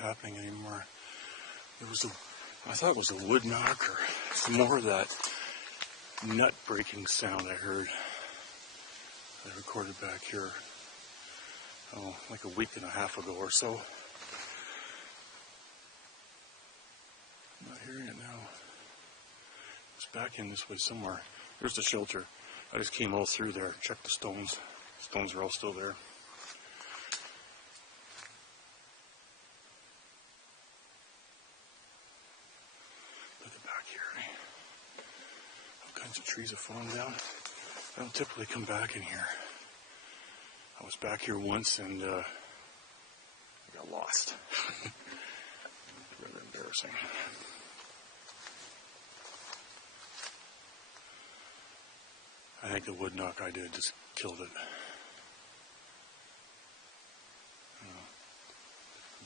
happening anymore. I thought it was a wood knocker. It's more of that nut breaking sound I heard. I recorded back here, like a week and a half ago or so. I'm not hearing it now. It's back in this way somewhere. There's the shelter. I just came all through there, checked the stones. Stones are all still there. Look at back here. All kinds of trees have fallen down. I don't typically come back in here. I was back here once and I got lost. Rather embarrassing. I think the wood knock I did just killed it.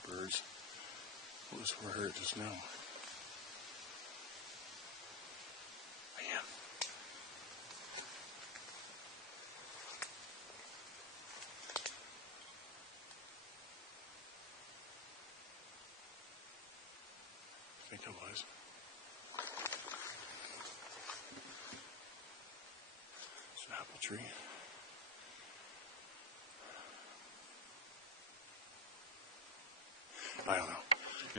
Birds. What was I heard just now? Man. I think it was. It's an apple tree. I don't know.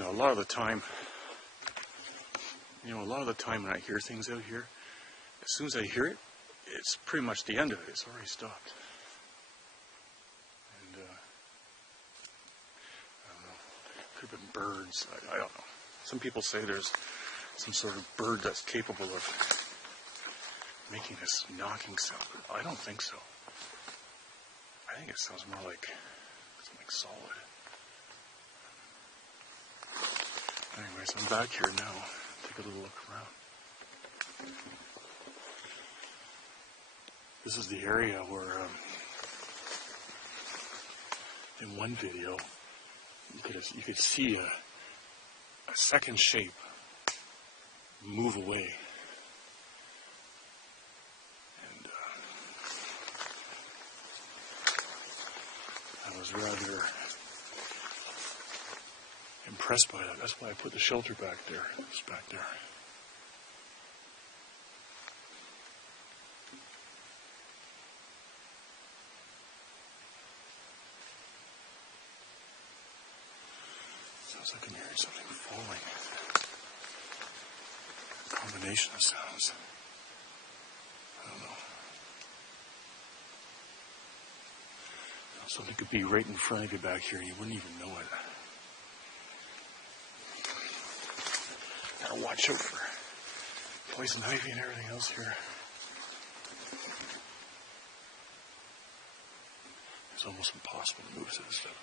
A lot of the time when I hear things out here, as soon as I hear it, it's pretty much the end of it. It's already stopped. And, I don't know. Could have been birds. I don't know. Some people say there's some sort of bird that's capable of making this knocking sound, but I don't think so. I think it sounds more like something solid. Anyways, I'm back here now. Take a little look around. This is the area where, in one video, you could see a second shape move away. And I was rather impressed by that. That's why I put the shelter back there. It's back there. Sounds like I'm hearing something falling. A combination of sounds. I don't know. Something could be right in front of you back here and you wouldn't even know it. Gotta watch out for poison ivy and everything else here. It's almost impossible to move through this stuff.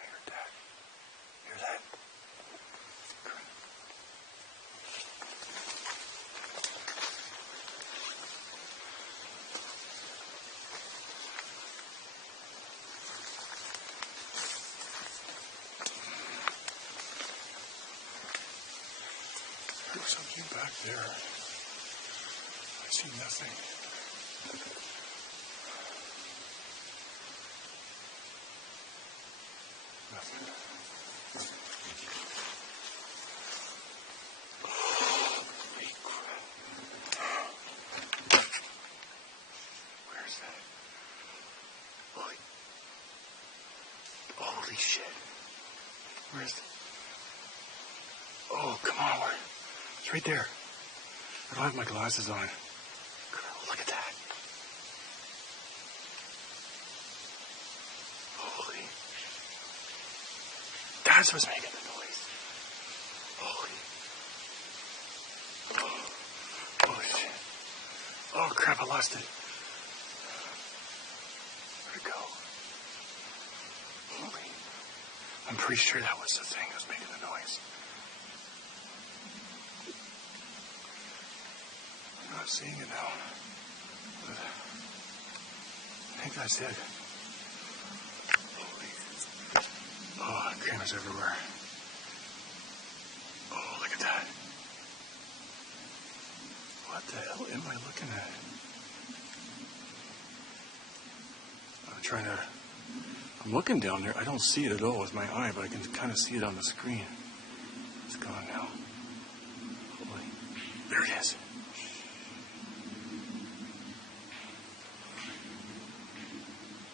I heard that. Hear that? There's something back there. I see nothing. Nothing. Holy crap. Where's that? Holy shit. Where's the... Oh, come on, where? It's right there. I don't have my glasses on. Look at that. Holy. That's what's making the noise. Holy. Oh shit. Oh crap, I lost it. Where'd it go? Holy. I'm pretty sure that was the thing that was making the noise. I'm not seeing it now. But I think that's it. Holy. Oh, cameras everywhere. Oh, look at that. What the hell am I looking at? I'm looking down there. I don't see it at all with my eye, but I can kind of see it on the screen. It's gone now. Holy. There it is.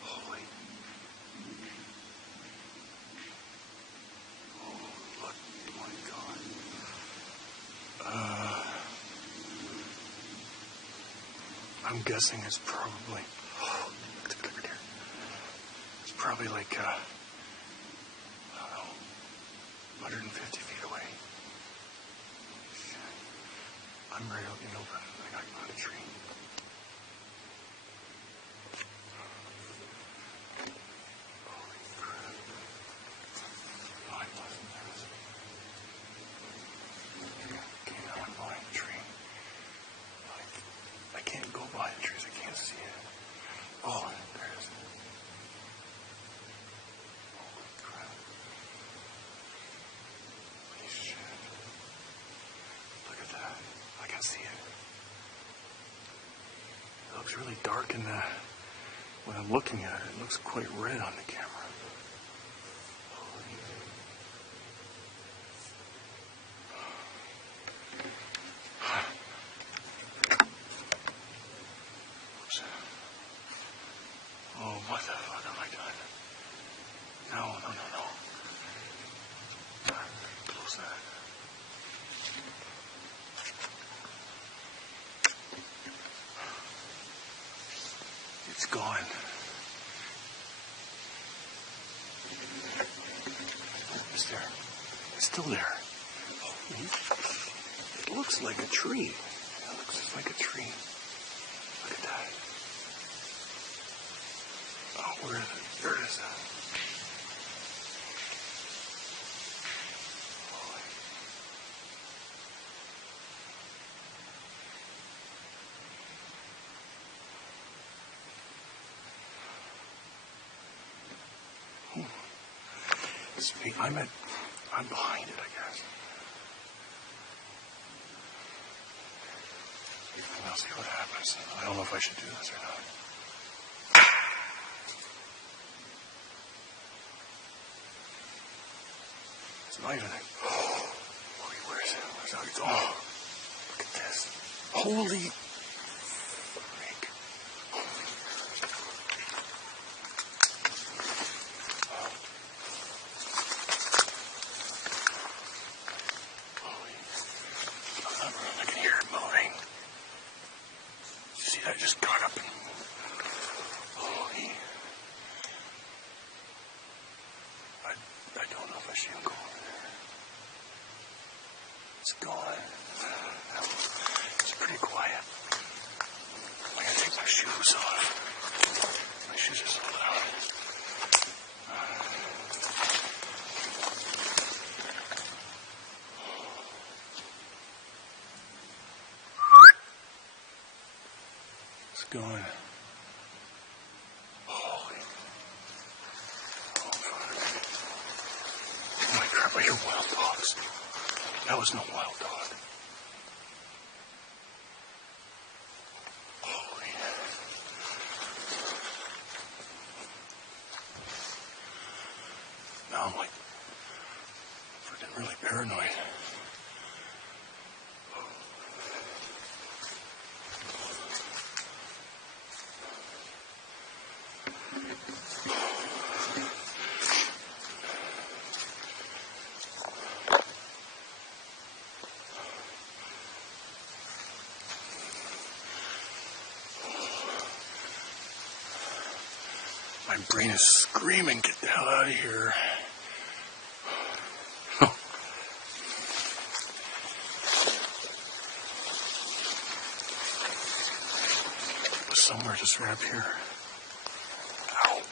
Holy. Oh, look. My God. I'm guessing it's probably... Oh, look at it here. It's probably like, I don't know, 150 feet away. I'm right out in the open. I got on a tree. Holy crap. Oh, I wasn't there. Came out behind the tree. I can't go by the trees. I can't see it. Oh, there it is. Holy crap. Holy shit. Look at that. I can see it. It looks really dark in the... When I'm looking at it, it looks quite red on the camera. Holy... Oops. Oh, what the fuck have I done? No. Close that. It's gone. It's there. It's still there. It looks like a tree. It looks just like a tree. Look at that. Oh, where is it? There it is. I'm behind it, I guess. I'll see what happens. I don't know if I should do this or not. It's not even... Where is it? Where's it? Oh, look at this. Holy... I just got up and... Holy... I don't know if I should even go over there. It's gone. It's pretty quiet. I'm gonna take my shoes off. My shoes are so loud. It's gone. Holy. Oh, fuck. Oh my crap, I hear wild dogs. That was no wild dog. Holy. Now I'm like freaking really paranoid. My brain is screaming, get the hell out of here. It was somewhere just right up here. Ow.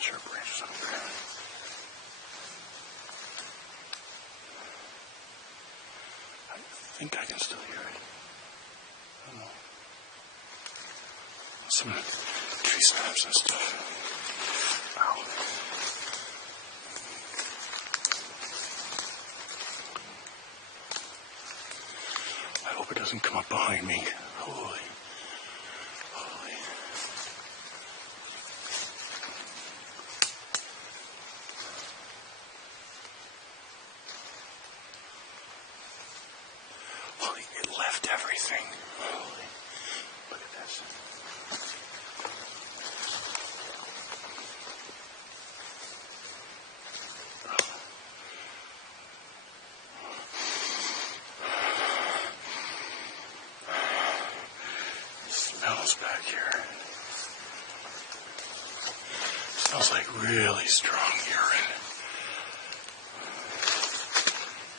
Sharp branches up there. I think I can still hear it. I don't know. Some tree snaps and stuff. Ow. I hope it doesn't come up behind me. Holy. Holy. thing. Holy, look at this. Smells back here. Smells like really strong urine.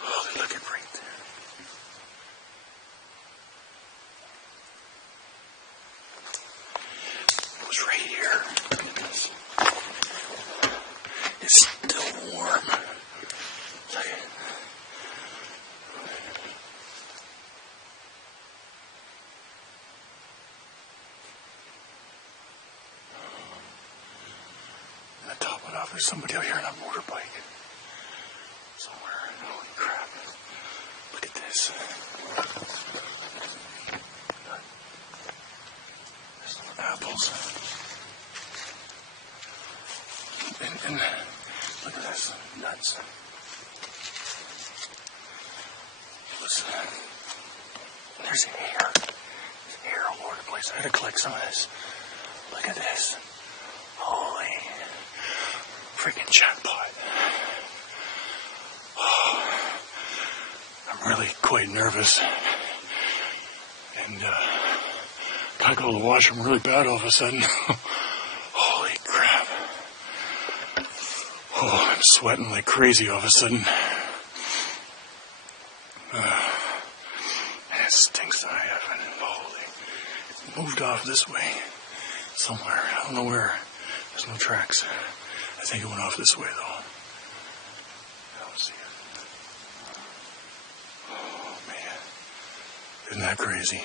Holy, look at right there. It was right here. Look at this. It's still warm. Look at it. To top it off, there's somebody out here on a motorbike. Somewhere. Holy crap. Look at this. There's some apples. And look at this. Nuts. Listen. There's hair. There's hair all over the place. I had to collect some of this. Look at this. Holy freaking jackpot. Oh, I'm really quite nervous. And I go to the washroom really bad all of a sudden. Holy crap. Oh, I'm sweating like crazy all of a sudden. And it stinks that I haven't. Holy. It moved off this way. Somewhere. I don't know where. There's no tracks. I think it went off this way, though. I don't see it. Oh, man. Isn't that crazy?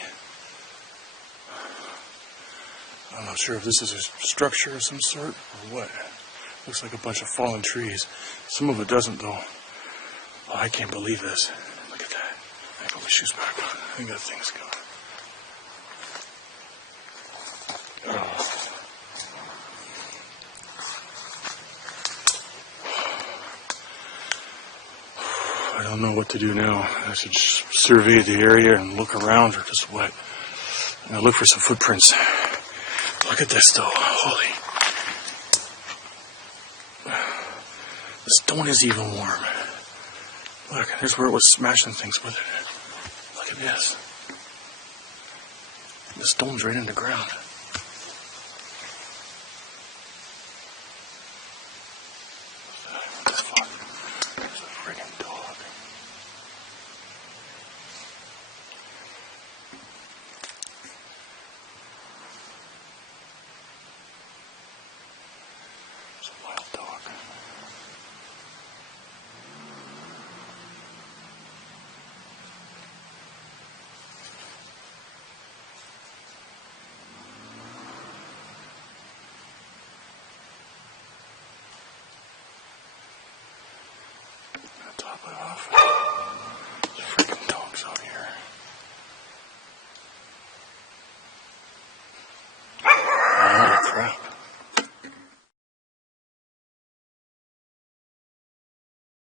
I'm not sure if this is a structure of some sort or what. Looks like a bunch of fallen trees. Some of it doesn't, though. Oh, I can't believe this. Look at that. I put my shoes back on. I think that thing's gone. Oh. I don't know what to do now. I should just survey the area and look around or just what. And look for some footprints. Look at this though. Holy. The stone is even warm. Look, there's where it was smashing things with it. Look at this. The stone's right in the ground. Top it off.